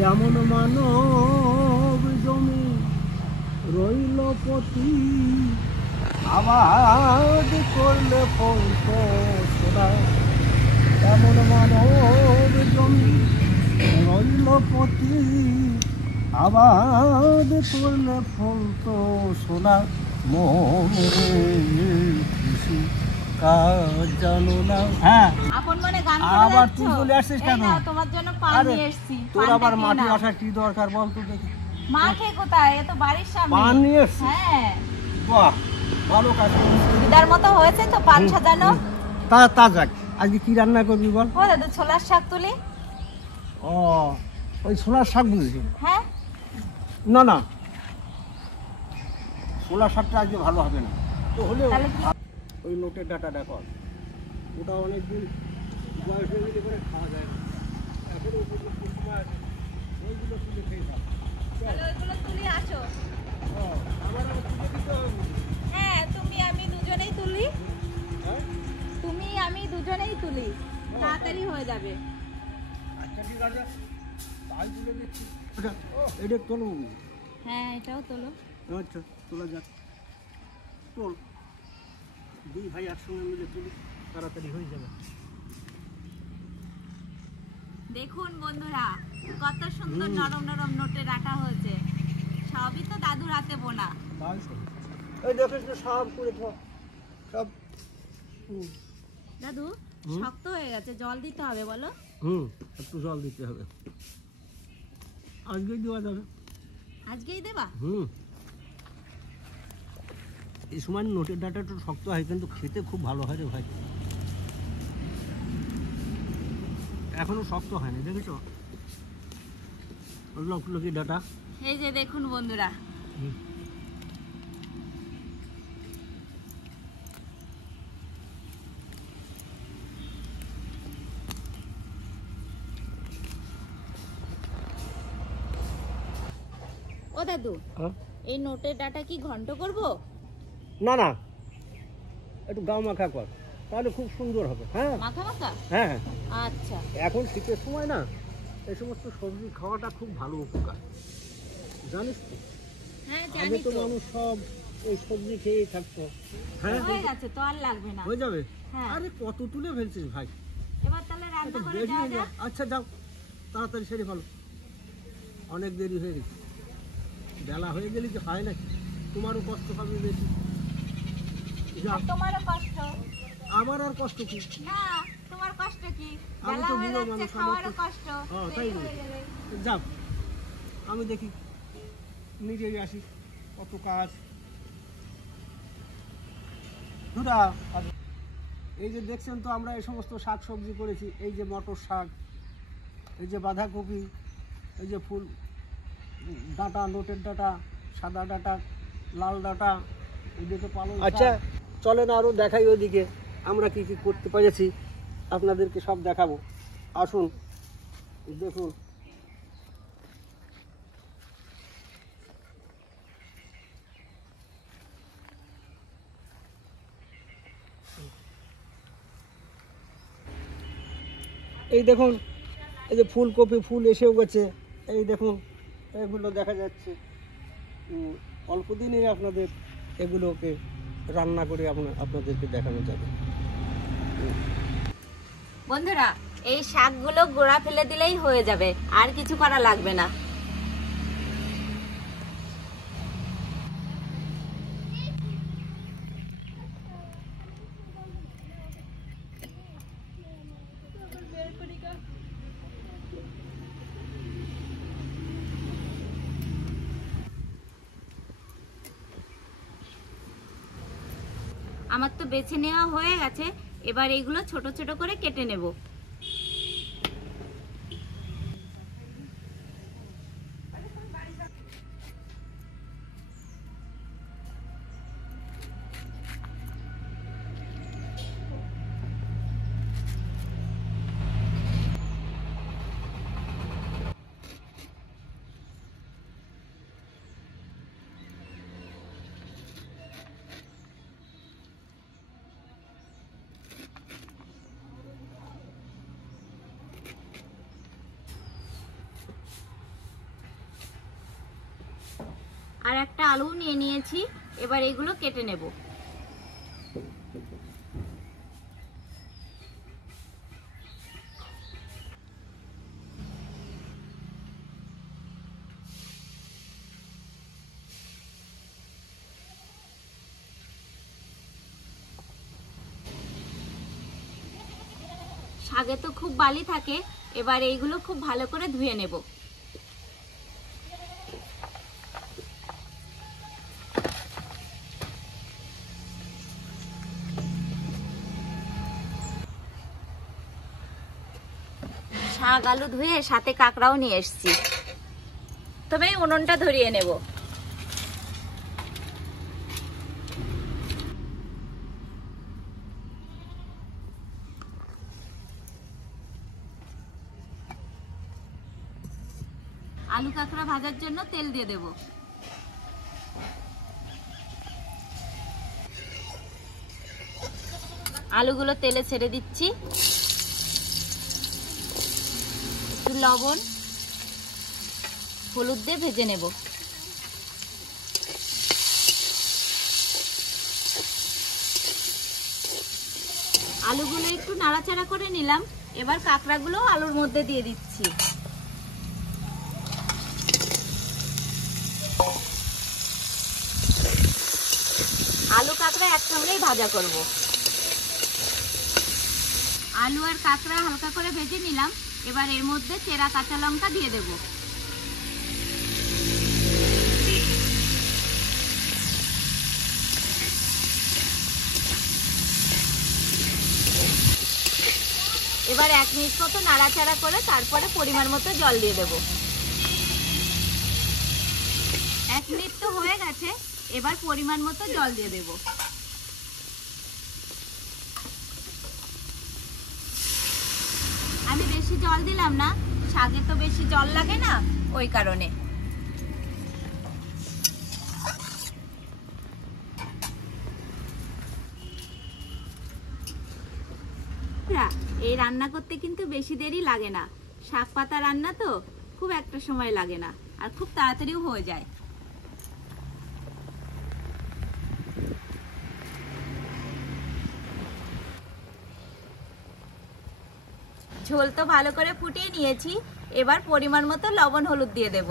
এমন মানব জমি রইল পতি, আবাদ করলে ফলত সোনা। এমন মানব জমি রইল পতি, আবাদ করলে ফলত সোনা। মনে খুশি কাজ জানো না। হ্যাঁ, আপন মনে গান আবার তুই চলে আসছিস কেন? তোমার জন্য পান নিয়ে এসেছি। তোর আবার মাঠে আসার কি দরকার বল তো দেখি? মাঠে কোথায়? এ তো বাড়ির সামনে। পান নিয়ে এসেছিস? হ্যাঁ। বাহ, ভালো কাজ করেছিস। দিদার মতো হয়েছে তো পান সাজানো। তা যাক, আজকে কি রান্না করবি বল? ও দাদু, ছোলার শাক তুলি। ও, ওই ছোলার শাক বুঝেছি। হ্যাঁ, না, ছোলার শাকটা আজকে ভালো হবে না। তো হলে ওই নোটের ডাটাটা কর, ওটা অনেকদিন বয়স হয়ে গেলে করে খাওয়া যায় না। এখন উপযুক্ত সময় আছে, ওইগুলো তুলে খেয়ে থাক। তাহলে ওইগুলো তুলি আসো। আমার আবার তুলে দিতে হবে। হ্যাঁ, তুমি আমি দুজনেই তুলি। হ্যাঁ, তুমি আমি দুজনেই তুলি, তাড়াতাড়ি হয়ে যাবে। আচ্ছা ঠিক আছে, তাই তুলে দিচ্ছি। এটা তোলো। হ্যাঁ, এটাও তোলো। আচ্ছা, তোলা যাক। তোল, দুই ভাই একসঙ্গে মিলে তুলি, তাড়াতাড়ি হয়ে যাবে। দেখুন বন্ধুরা, কত সুন্দর নরম নরম নোটে ডাটা হয়েছে। সবই তো দাদুর হাতে বোনা। এই দেখিস তো সব করে সব। দাদু, শক্ত হয়ে গেছে, জল দিতে হবে বলো। একটু জল দিতে হবে। আজকেই দেওয়া যাবে। আজকেই দেবা? এই সময় নোটের ডাটা একটু শক্ত হয়, কিন্তু খেতে খুব ভালো হয় রে ভাই। এখনো শক্ত হয়নি, দেখেছো লকি ডাটা? এই যে দেখুন বন্ধুরা, ও দাদু, এই নোটের ডাটা কি ঘন্ট করব? না, একটু গাও মাখা কর, তাহলে খুব সুন্দর হবে। হ্যাঁ, মাখা মাখা? হ্যাঁ। আচ্ছা। এখন শীতের সময় না, এই সমস্ত সবজি খাওয়াটা খুব ভালো উপকার, জানিস তো? হ্যাঁ, আগে জানি তো তো। মানুষ সব এই সবজি খেয়েই থাকতো। হ্যাঁ, হয়ে গেছে তো, আর লাগবে না। হয়ে যাবে। হ্যাঁ। আরে কত তুলে ফেলছিস ভাই? এবার তাহলে রান্না করে দেরি যাওয়া হয়ে যাক। যায়। আচ্ছা যাও, তাড়াতাড়ি সেরে ভালো, অনেক দেরি হয়ে গেছে। বেলা হয়ে গেলে কি হয় নাকি? তোমারও কষ্ট হবে বেশি। যাও। আর তোমারও কষ্ট। আমার আর কষ্ট কি? না, তোমার কষ্ট কি? আমি বেলা তো হয়ে বুড়ো যাচ্ছে, মানুষ, আমার খাওয়ারও তো- কষ্ট। তাই দেরি বলি। হয়ে যাবে। যাও, আমি দেখি, নিজেই আসি, কত কাজ। দুরা, এই যে দেখছেন তো, আমরা এই সমস্ত শাক সবজি করেছি। এই যে মটর শাক, এই যে বাঁধাকপি, এই যে ফুল ডাঁটা, নোটের ডাঁটা, সাদা ডাঁটা, লাল ডাঁটা, ওইদিকে পালং। আচ্ছা চলেন আরও দেখাই ওইদিকে আমরা কি কি করতে পেরেছি, আপনাদেরকে সব দেখাবো। আসুন দেখুন। এই দেখুন, এই যে ফুলকপি ফুল এসেও গেছে। এই দেখুন, এগুলো দেখা যাচ্ছে। অল্প দিনেই আপনাদের এগুলোকে রান্না করে আপনাদেরকে দেখানো যাবে। বন্ধুরা, এই শাকগুলো গোড়া ফেলে দিলেই হয়ে যাবে, আর কিছু করা লাগবে না। আমার তো বেছে নেওয়া হয়ে গেছে, এবার এগুলো ছোট ছোট করে কেটে নেব। আর একটা আলু নিয়ে নিয়েছি। এবার এগুলো কেটে নেব। শাকে তো খুব বালি থাকে, এবার এইগুলো খুব ভালো করে ধুয়ে নেব। শাক আলু ধুয়ে সাথে কাঁকড়াও নিয়ে এসেছি। তবে উনুনটা ধরিয়ে নেব। আলু কাঁকড়া ভাজার জন্য তেল দিয়ে দেব। আলুগুলো তেলে ছেড়ে দিচ্ছি। একটু লবণ হলুদ দিয়ে ভেজে নেব। আলুগুলো একটু নাড়াচাড়া করে নিলাম। এবার কাঁকড়াগুলো আলুর মধ্যে দিয়ে দিচ্ছি। আলু কাঁকড়া একসঙ্গেই ভাজা করব। আলু আর কাঁকড়া হালকা করে ভেজে নিলাম। এবার এর মধ্যে চেরা কাঁচা লঙ্কা দিয়ে দেব। এবার 1 মিনিট মতো নাড়াচাড়া করে তারপরে পরিমাণ মতো জল দিয়ে দেব। 1 মিনিট তো হয়ে গেছে। এবার পরিমাণ মতো জল দিয়ে দেব। আমি বেশি জল দিলাম না, শাকে তো বেশি জল লাগে না, ওই কারণে। এই রান্না করতে কিন্তু বেশি দেরি লাগে না। শাক পাতা রান্না তো খুব একটা সময় লাগে না, আর খুব তাড়াতাড়িও হয়ে যায়। ঝোল তো ভালো করে ফুটিয়ে নিয়েছি। এবার পরিমাণ মতো লবণ হলুদ দিয়ে দেব।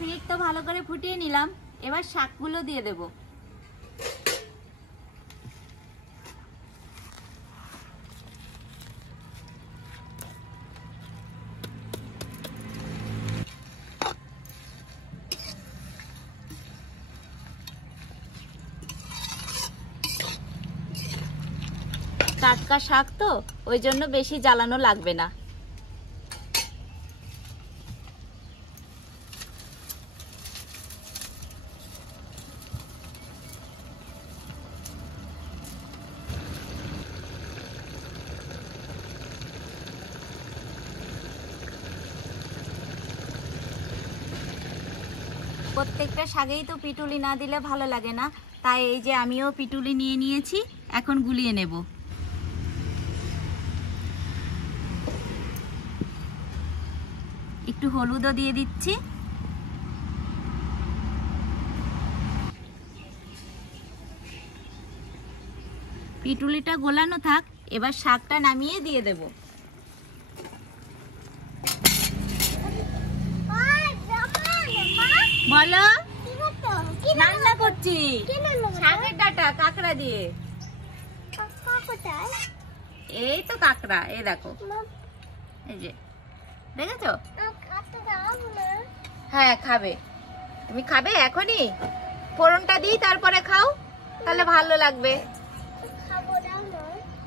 মিনিট তো ভালো করে ফুটিয়ে নিলাম। এবার শাকগুলো দিয়ে দেব। টাটকা শাক তো ওই জন্য বেশি জ্বালানো লাগবে না। প্রত্যেকটা শাকেই তো পিটুলি না দিলে ভালো লাগে না, তাই এই যে আমিও পিটুলি নিয়ে নিয়েছি। এখন গুলিয়ে নেব। একটু হলুদও দিয়ে দিচ্ছি। পিটুলিটা গোলানো থাক। এবার শাকটা নামিয়ে দিয়ে দেব। বলো, রান্না করছি শাকের ডাঁটা কাঁকড়া দিয়ে। এই তো কাঁকড়া, এই দেখো, এই যে দেখেছো? হ্যাঁ খাবে। তুমি খাবে এখনই? ফোড়নটা দিই তারপরে খাও, তাহলে ভালো লাগবে।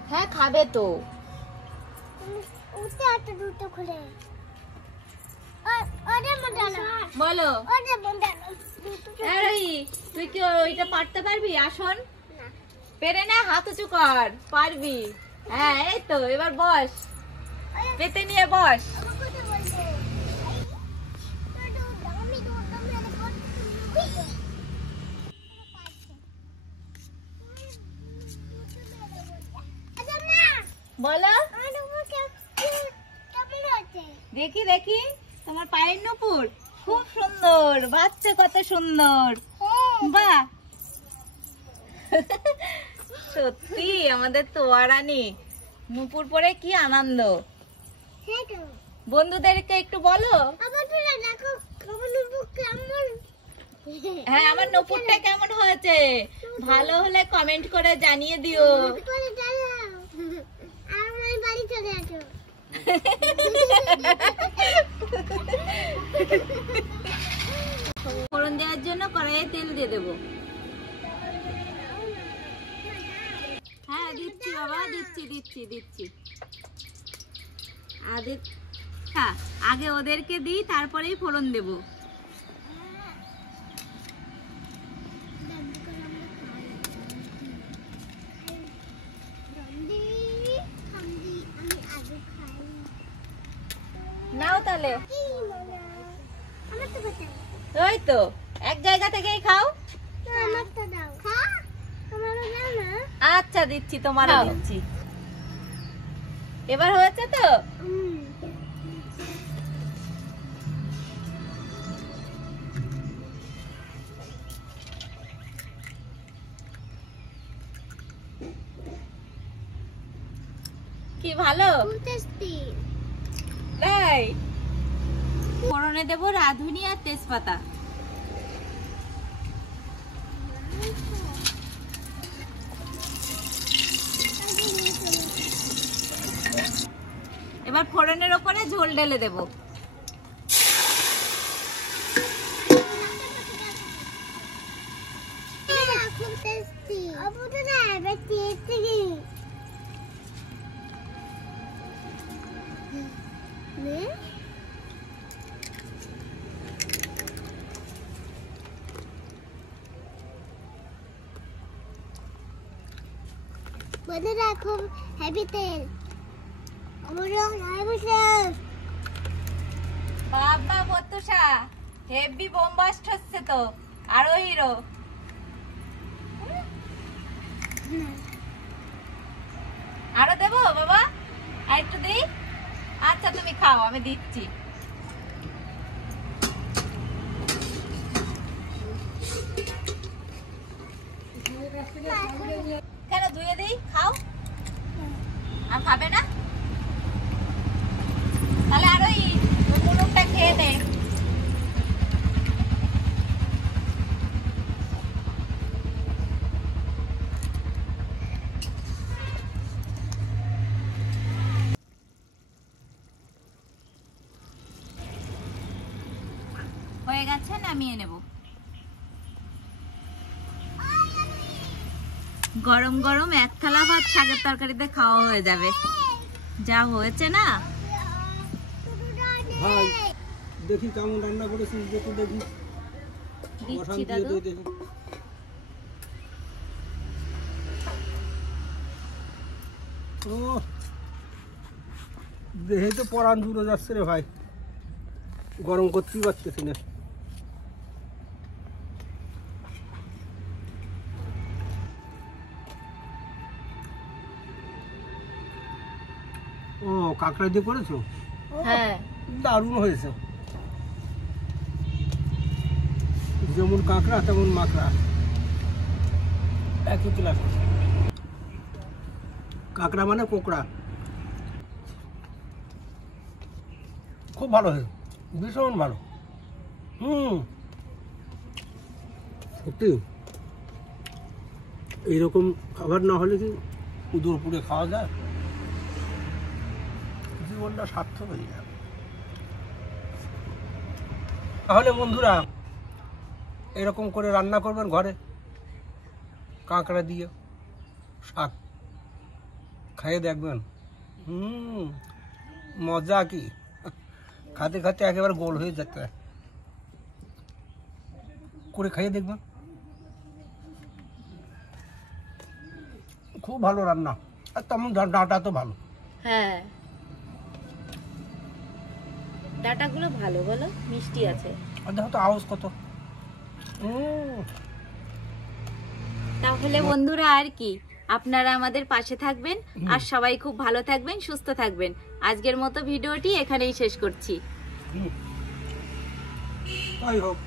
হ্যাঁ খাবে তো। বলো, তুই কি ওইটা পারতে পারবি? আসন পেরে না, হাত উঁচু কর, পারবি। হ্যাঁ এই তো, এবার বস, পেতে নিয়ে বস। বলো। দেখি দেখি তোমার পায়ের নুপুর খুব সুন্দর, বাচ্চা কত সুন্দর। বাহ, সত্যি আমাদের তোয়া রানী নুপুর পরে কি আনন্দ। বন্ধুদেরকে একটু বলো। হ্যাঁ, আমার নুপুরটা কেমন হয়েছে ভালো হলে কমেন্ট করে জানিয়ে দিও। ফোড়ন দেওয়ার জন্য কড়াইয়ে তেল দিয়ে দেবো। হ্যাঁ দিচ্ছি বাবা, দিচ্ছি দিচ্ছি দিচ্ছি। আগে ওদেরকে দিই, তারপরেই ফোড়ন দেবো। নাও তাহলে, ওই তো এক জায়গা থেকেই খাও। আচ্ছা দিচ্ছি, তোমারও দিচ্ছি। এবার হয়েছে তো? কি ভালো তাই? ফোড়নে দেবো রাঁধুনি আর তেজপাতা। এবার ফোড়নের ওপরে ঝোল ঢেলে দেবো। বলে রাখো হেভি তেল। বাবা বত্তুষা, হেভি বোমবাস্ট হচ্ছে তো, আরো হিরো। আরো দেবো বাবা? আর একটু দিই? আচ্ছা তুমি খাও, আমি দিচ্ছি। কেন ধুয়ে দিই, খাও। আর খাবে না? তাহলে আর ওই মুলুকটা খেয়ে নে। হয়ে গেছে, নামিয়ে নেব। গরম গরম এক থালা ভাত শাকের তরকারিতে খাওয়া হয়ে যাবে। যা হয়েছে না। ভাই দেখি কেমন রান্না করেছিস, দেখো দেখি। দিচ্ছি দাদু। ও দেহে তো পরান জুড়ে যাচ্ছে রে ভাই, গরম করতেই পারতেছি না। ও কাঁকড়া দিয়ে করেছো? হ্যাঁ দারুণ হয়েছে, যেমন কাঁকড়া তেমন মাকড়া, একই ক্লাস। কাঁকড়া মানে কোকড়া। খুব ভালো হয়েছে, ভীষণ ভালো। সত্যি এইরকম খাবার না হলে কি উদর পুড়ে খাওয়া যায়? জীবনটা সার্থক হয়ে যায়। তাহলে বন্ধুরা এরকম করে রান্না করবেন ঘরে, কাঁকড়া দিয়ে শাক, খাইয়ে দেখবেন। মজা কি, খাতে খাতে একেবারে গোল হয়ে যেতে করে খাইয়ে দেখবেন। খুব ভালো রান্না, আর তেমন ডাঁটা তো ভালো। হ্যাঁ ডাটাগুলো ভালো, বলো মিষ্টি আছে। আর দেখো তো আওয়াজ কত। তাহলে বন্ধুরা আর কি, আপনারা আমাদের পাশে থাকবেন আর সবাই খুব ভালো থাকবেন, সুস্থ থাকবেন। আজকের মতো ভিডিওটি এখানেই শেষ করছি। তাই হোক।